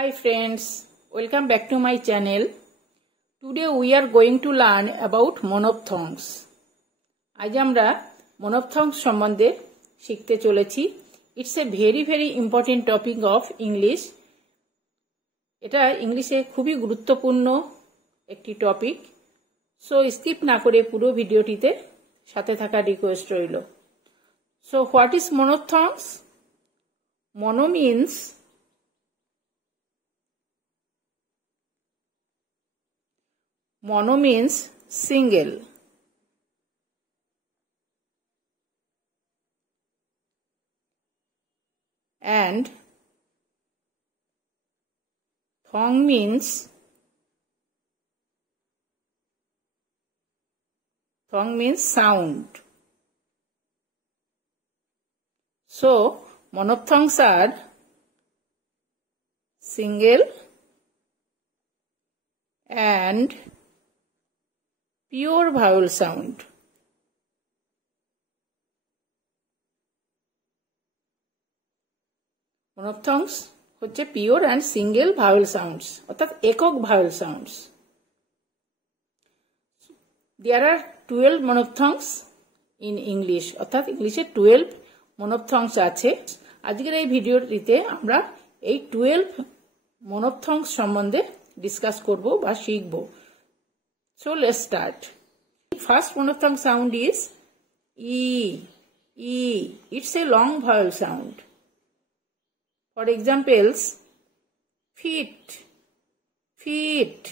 Hi friends, welcome back to my channel. Today we are going to learn about monophthongs. आज আমরা monophthongs সম্বন্ধে শিখতে চলেছি. It's a very important topic of English. এটা ইংলিশে খুবই গুরুত্বপূর্ণ একটি টপিক. সো স্কিপ না করে পুরো ভিডিওটিতে সাথে থাকা রিকোয়েস্ট রইল. So what is monophthongs? Mono means single. And thong means sound. So monophthongs are single and pure vowel sound. Monophthongs হচ্ছে pure and single vowel sounds অর্থাৎ একক vowel sounds. There are 12 monophthongs in English অর্থাৎ ইংলিশে 12 monophthongs আছে. আজকের এই ভিডিওটিতে আমরা এই 12 monophthongs সম্বন্ধে ডিসকাস করব বা শিখব. So let's start. First monophthong sound is E. E. It's a long vowel sound. For examples, feet, feet,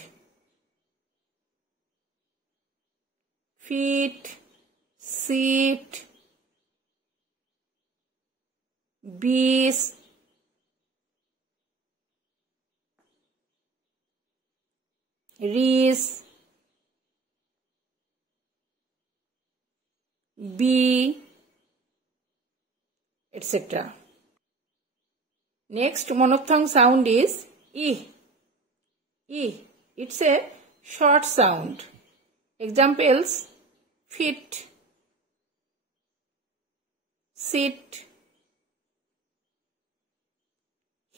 feet, seat, bees, rees, bee, etc. Next monophthong sound is E. E. It's a short sound. Examples, fit, sit,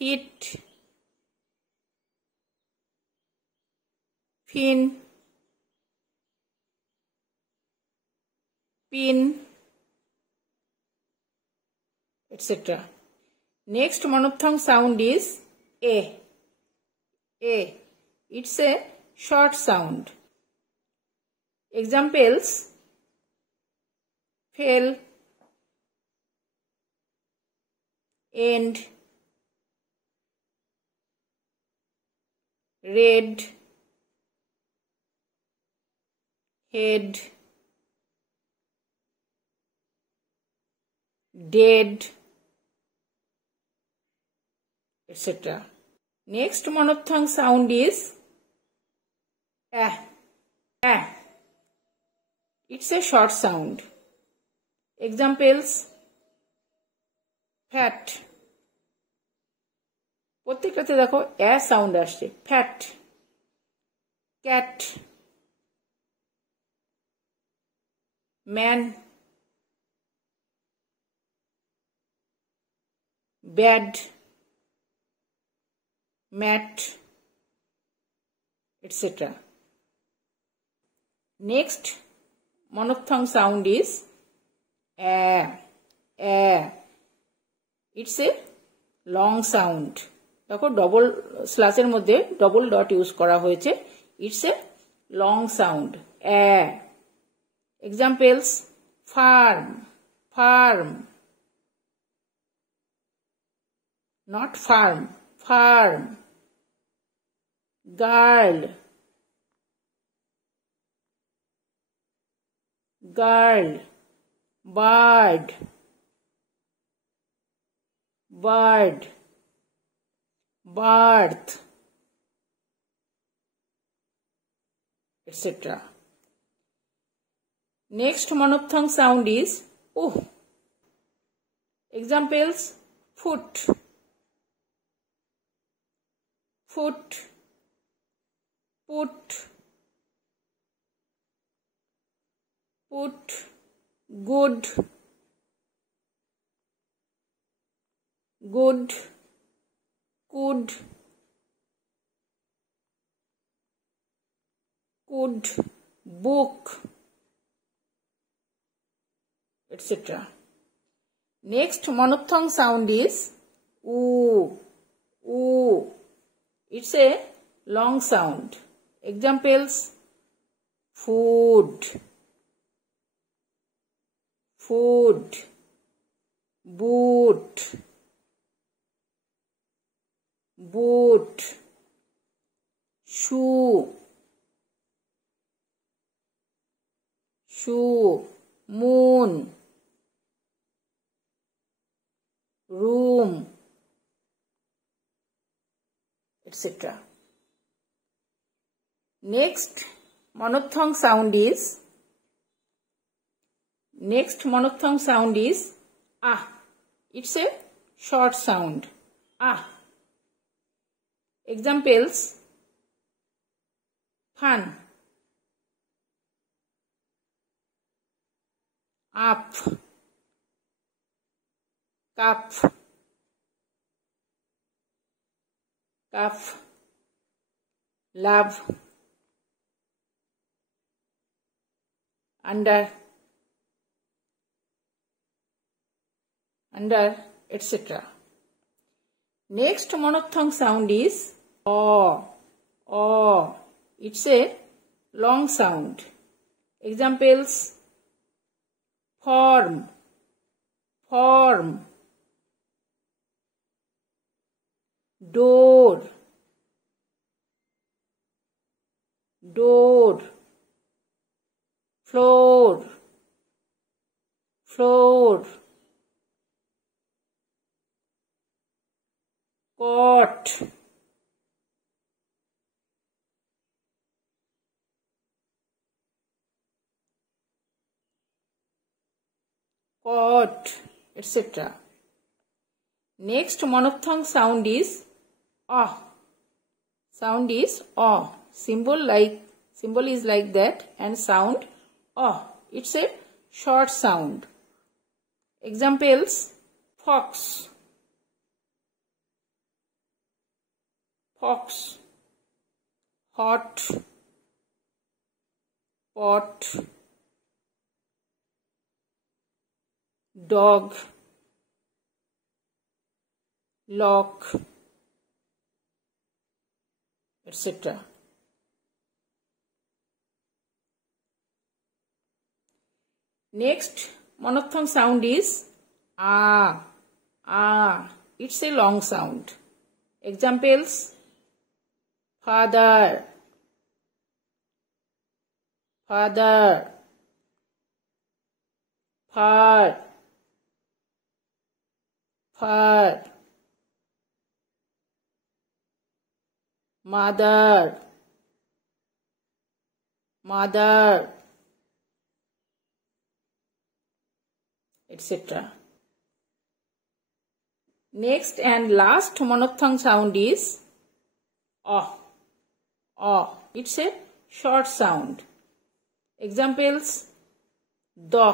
hit, fin, pin, etc. Next monophthong sound is A. A. It's a short sound. Examples, fell, end, red, head, dead, etc. Next monophthong sound is A. A. It's a short sound. Examples, fat. প্রত্যেকটাতে দেখো A sound আসছে. Fat, cat, man, bed, mat, etc. Next monophthong sound is A. A. It's a long sound. দেখো double স্ল্যাশের মধ্যে double dot use করা হয়েছে. It's a long sound. A. Examples, farm, farm, not farm, farm, girl, girl, bird, bird, birth, etc. Next monophthong sound is U. Examples, foot, foot, put, put, good, good, could, wood, book, etc. Next monophthong sound is oo. Oo. It's a long sound. Examples: food, food, boot, boot, shoe, shoe, moon, room, etc. Next monophthong sound is ah. It's a short sound. Ah. Examples: fun, up, cup, cuff, love, under, etc. Next monophthong sound is aw. Aw. It's a long sound. Examples: form, form, door, door, floor, floor, court, court, etc. Next monophthong sound is ah. Sound is ah. Symbol is like that and sound ah. It's a short sound. Examples: fox, fox, hot, pot, dog, lock, etc. Next monophthong sound is ah. Ah. It's a long sound. Examples: father, father, far, far, mother, mother, etc. Next and last monophthong sound is ah. Ah. It's a short sound. Examples: the,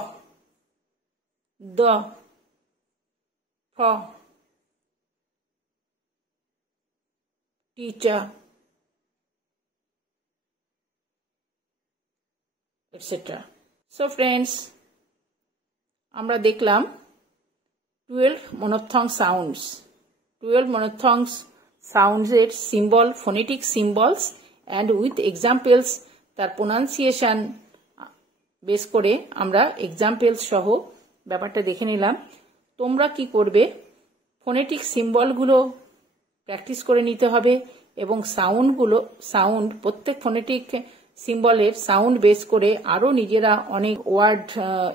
for, teacher, etc. So friends, আমরা দেখলাম 12 monophthong sounds. 12 monophthong sounds এর symbol, phonetic symbols and with examples তার pronunciation base করে আমরা examples সহ ব্যাপারটা দেখে নিলাম। তোমরা কি করবে, ফোনেটিক সিম্বলগুলো প্র্যাকটিস করে নিতে হবে এবং সাউন্ড প্রত্যেক ফোনেটিক সিম্বলের সাউন্ড বেস করে আরও নিজেরা অনেক ওয়ার্ড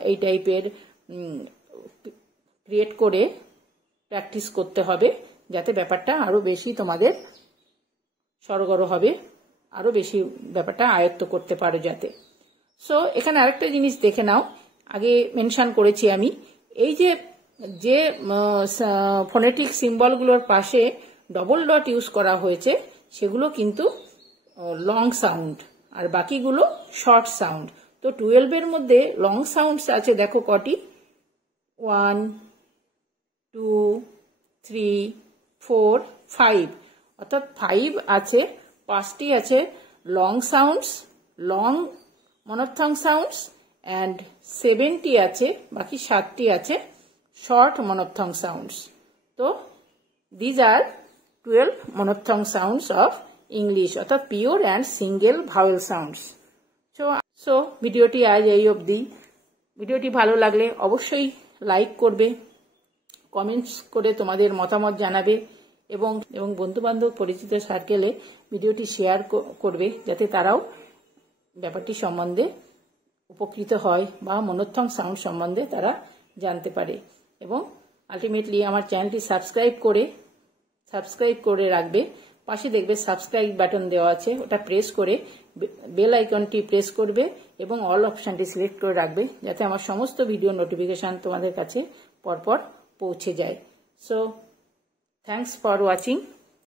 এই টাইপের ক্রিয়েট করে প্র্যাকটিস করতে হবে, যাতে ব্যাপারটা আরও বেশি তোমাদের সরগর হবে, আরও বেশি ব্যাপারটা আয়ত্ত করতে পারো যাতে। সো এখানে আরেকটা জিনিস দেখে নাও, আগে মেনশন করেছি আমি, এই যে ফোনেটিক সিম্বলগুলোর পাশে ডবল ডট ইউজ করা হয়েছে সেগুলো কিন্তু লং সাউন্ড আর বাকিগুলো শর্ট সাউন্ড। তো 12 মধ্যে লং সাউন্ডস আছে দেখো কটি, 1, 2, 3, 4, 5, অর্থাৎ 5 আছে, 5টি আছে long sounds long monophthong sounds and 7টি আছে, বাকি 7টি আছে শর্ট মনোপথং সাউন্ডস। তো these are 12 monophthong sounds of English, অর্থাৎ pure and single vowel sounds. So ভিডিওটি আজ এই অবধি। ভিডিওটি ভালো লাগলে অবশ্যই লাইক করবে, কমেন্টস করে তোমাদের মতামত জানাবে এবং বন্ধুবান্ধব পরিচিত সার্কেলে ভিডিওটি শেয়ার করবে, যাতে তারাও ব্যাপারটি সম্বন্ধে উপকৃত হয় বা মনোপথং সাউন্ড সম্বন্ধে তারা জানতে পারে। এবং আলটিমেটলি আমার চ্যানেলটি সাবস্ক্রাইব করে রাখবে। পাশে দেখবে সাবস্ক্রাইব বাটন দেওয়া আছে, ওটা প্রেস করে বেল আইকনটি প্রেস করবে এবং অল অপশনটি সিলেক্ট করে রাখবে, যাতে আমার সমস্ত ভিডিও নোটিফিকেশন তোমাদের কাছে পরপর পৌঁছে যায়। So thanks for watching.